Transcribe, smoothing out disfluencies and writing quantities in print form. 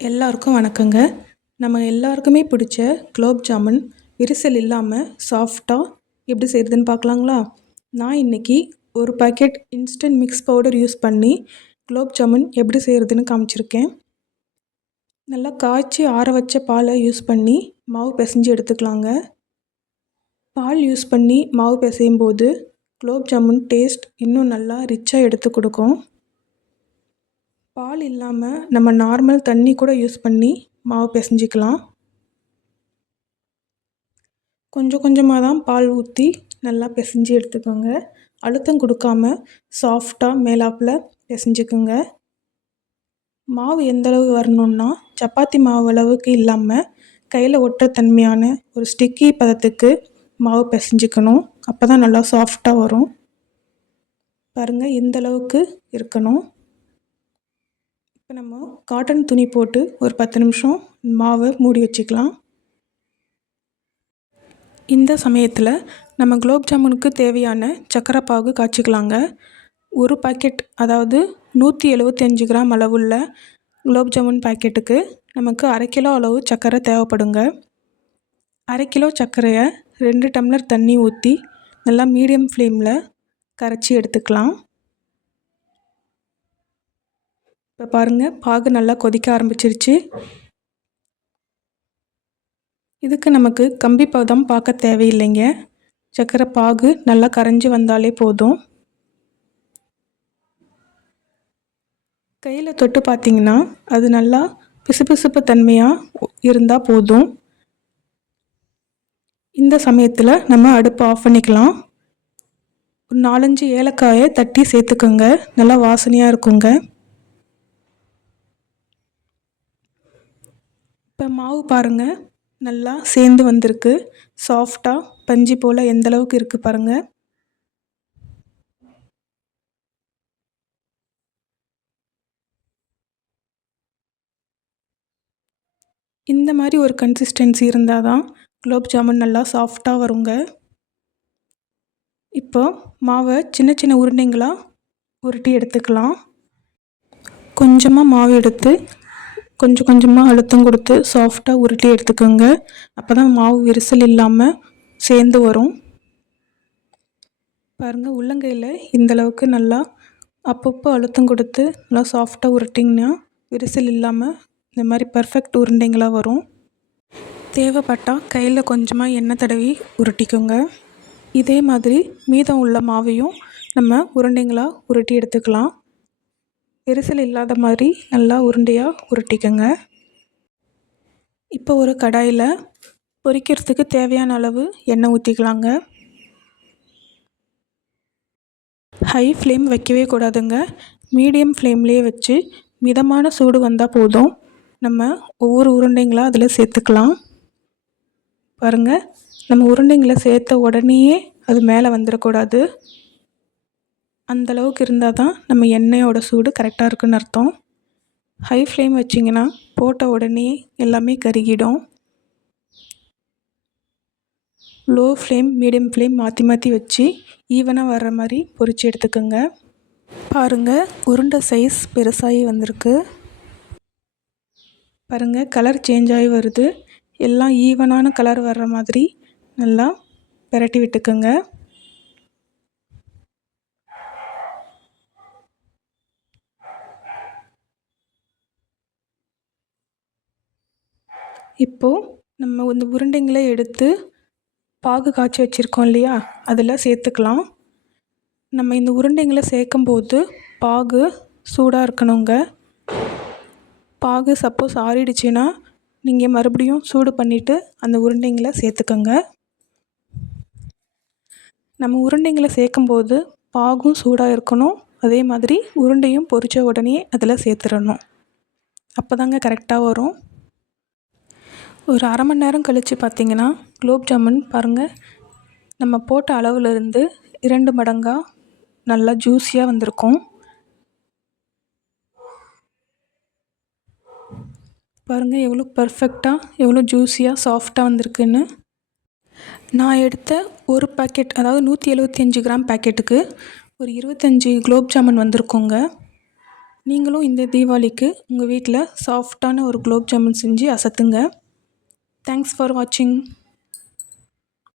எல்லாருக்கும் வணக்கங்க. நம்ம எல்லாருக்குமே பிடிச்ச குலோப் ஜாமுன் விரிசல் இல்லாமல் சாஃப்டாக எப்படி செய்கிறதுன்னு பார்க்கலாங்களா? நான் இன்றைக்கி ஒரு packet instant mix powder use பண்ணி குலோப் ஜாமுன் எப்படி செய்கிறதுன்னு காமிச்சிருக்கேன். நல்லா காய்ச்சி ஆற வச்ச பாலை யூஸ் பண்ணி மாவு பிசைஞ்சு எடுத்துக்கலாங்க. பால் யூஸ் பண்ணி மாவு பிசையும் போது குலோப் ஜாமுன் டேஸ்ட் இன்னும் நல்லா ரிச்சாக எடுத்து கொடுக்கும். பால் இல்லாமல் நம்ம நார்மல் தண்ணி கூட யூஸ் பண்ணி மாவு பிசைஞ்சிக்கலாம். கொஞ்சம் கொஞ்சமாக தான் பால் ஊற்றி நல்லா பிசைஞ்சு எடுத்துக்கோங்க. அழுத்தம் கொடுக்காம சாஃப்டாக மேலாப்பில் பிசைஞ்சுக்குங்க. மாவு எந்தளவு வரணுன்னா சப்பாத்தி மாவு அளவுக்கு இல்லாமல் கையில் ஒட்டுற தன்மையான ஒரு ஸ்டிக்கி பதத்துக்கு மாவு பிசைஞ்சிக்கணும். அப்போ தான் நல்லா சாஃப்டாக வரும். பாருங்கள், இந்தளவுக்கு இருக்கணும். இப்போ நம்ம காட்டன் துணி போட்டு ஒரு 10 நிமிஷம் மாவை மூடி வச்சுக்கலாம். இந்த சமயத்தில் நம்ம குலோப் ஜாமுனுக்கு தேவையான சர்க்கரை பாகு காய்ச்சிக்கலாங்க. ஒரு பாக்கெட், அதாவது 175 கிராம் அளவுள்ள குலோப் ஜாமுன் பாக்கெட்டுக்கு நமக்கு 1/2 கிலோ அளவு சர்க்கரை தேவைப்படுங்க. 1/2 கிலோ சர்க்கரையை 2 டம்ளர் தண்ணி ஊற்றி நல்லா மீடியம் ஃப்ளேமில் கரைச்சி எடுத்துக்கலாம். இப்போ பாருங்கள், பாகு நல்லா கொதிக்க ஆரம்பிச்சிருச்சு. இதுக்கு நமக்கு கம்பி பதம் பார்க்க தேவையில்லைங்க. சர்க்கரை பாகு நல்லா கரைஞ்சி வந்தாலே போதும். கையில் தொட்டு பார்த்திங்கன்னா அது நல்லா பிசுபிசுப்பு தன்மையாக இருந்தால் போதும். இந்த சமயத்தில் நம்ம அடுப்பு ஆஃப் பண்ணிக்கலாம். ஒரு 4-5 ஏலக்காயை தட்டி சேர்த்துக்கோங்க. நல்லா வாசனையாக இருக்குங்க. இப்போ மாவு பாருங்கள், நல்லா சேர்ந்து வந்திருக்கு. சாஃப்டாக பஞ்சு போல் எந்தளவுக்கு இருக்குது பாருங்கள். இந்த மாதிரி ஒரு கன்சிஸ்டன்சி இருந்தால் தான் குலோப் ஜாமுன் நல்லா சாஃப்டாக வருங்க. இப்போ மாவை சின்ன சின்ன உருண்டைங்களாக உருட்டி எடுத்துக்கலாம். கொஞ்சமாக மாவு எடுத்து கொஞ்சம் கொஞ்சமாக அழுத்தம் கொடுத்து சாஃப்டாக உருட்டி எடுத்துக்கோங்க. அப்போ தான் மாவு விரிசல் இல்லாமல் சேர்ந்து வரும். பாருங்கள், உள்ளங்கையில் இந்தளவுக்கு நல்லா அப்பப்போ அழுத்தம் கொடுத்து நல்லா சாஃப்டாக உருட்டிங்கன்னா விரிசல் இல்லாமல் இந்த மாதிரி பர்ஃபெக்ட் உருண்டைங்களாக வரும். தேவைப்பட்டால் கையில் கொஞ்சமாக எண்ணெய் தடவி உருட்டிக்கோங்க. இதே மாதிரி மீதம் உள்ள மாவையும் நம்ம உருண்டைங்களாக உருட்டி எடுத்துக்கலாம். விரிசல் இல்லாத மாதிரி நல்லா உருண்டையாக உருட்டிக்கோங்க. இப்போ ஒரு கடாயில் பொரிக்கிறதுக்கு தேவையான அளவு எண்ணெய் ஊற்றிக்கலாங்க. ஹை ஃப்ளேம் வைக்கவே கூடாதுங்க. மீடியம் ஃப்ளேம்லேயே வச்சு மிதமான சூடு வந்தால் போதும். நம்ம ஒவ்வொரு உருண்டைங்களாக அதில் சேர்த்துக்கலாம். பாருங்கள், நம்ம உருண்டைங்களை சேர்த்த உடனேயே அது மேலே வந்துடக்கூடாது. அந்தளவுக்கு இருந்தால் தான் நம்ம எண்ணெயோட சூடு கரெக்டாக இருக்குன்னு அர்த்தம். ஹை ஃப்ளேம் வச்சிங்கன்னா போட்ட உடனே எல்லாமே கருகிடும். லோ ஃப்ளேம், மீடியம் ஃப்ளேம் மாற்றி மாற்றி வச்சு ஈவனாக வர்ற மாதிரி பொரித்து எடுத்துக்கோங்க. பாருங்கள், உருண்டை சைஸ் பெருசாகி வந்திருக்கு. பாருங்கள், கலர் சேஞ்ச் ஆகி வருது. எல்லாம் ஈவனான கலர் வர்ற மாதிரி நல்லா பிரட்டி விட்டுக்கோங்க. இப்போது நம்ம இந்த உருண்டைங்களை எடுத்து பாகு காய்ச்சி வச்சுருக்கோம் இல்லையா, அதில் சேர்த்துக்கலாம். நம்ம இந்த உருண்டைங்களை சேர்க்கும்போது பாகு சூடாக இருக்கணுங்க. பாகு சப்போஸ் ஆறிடுச்சுன்னா நீங்கள் மறுபடியும் சூடு பண்ணிவிட்டு அந்த உருண்டைங்களை சேர்த்துக்கோங்க. நம்ம உருண்டைங்களை சேர்க்கும்போது பாகும் சூடாக இருக்கணும். அதே மாதிரி உருண்டையும் பொரித்த உடனே அதில் சேர்த்துடணும். அப்போ தாங்க கரெக்டாக வரும். ஒரு 1/2 மணி நேரம் கழித்து பார்த்திங்கன்னா குலோப் ஜாமுன் பாருங்கள், நம்ம போட்ட அளவுலேருந்து 2 மடங்காக நல்லா ஜூஸியாக வந்திருக்கும். பாருங்கள் எவ்வளோ பர்ஃபெக்டாக, எவ்வளோ ஜூஸியாக சாஃப்டாக வந்திருக்குன்னு. நான் எடுத்த ஒரு பாக்கெட், அதாவது 175 கிராம் பாக்கெட்டுக்கு ஒரு 25 குலோப் ஜாமுன் வந்திருக்குங்க. நீங்களும் இந்த தீபாவளிக்கு உங்கள் வீட்டில் சாஃப்டான ஒரு குலோப் ஜாமுன் செஞ்சு அசத்துங்க. தேங்க்ஸ் ஃபார் வாட்சிங்.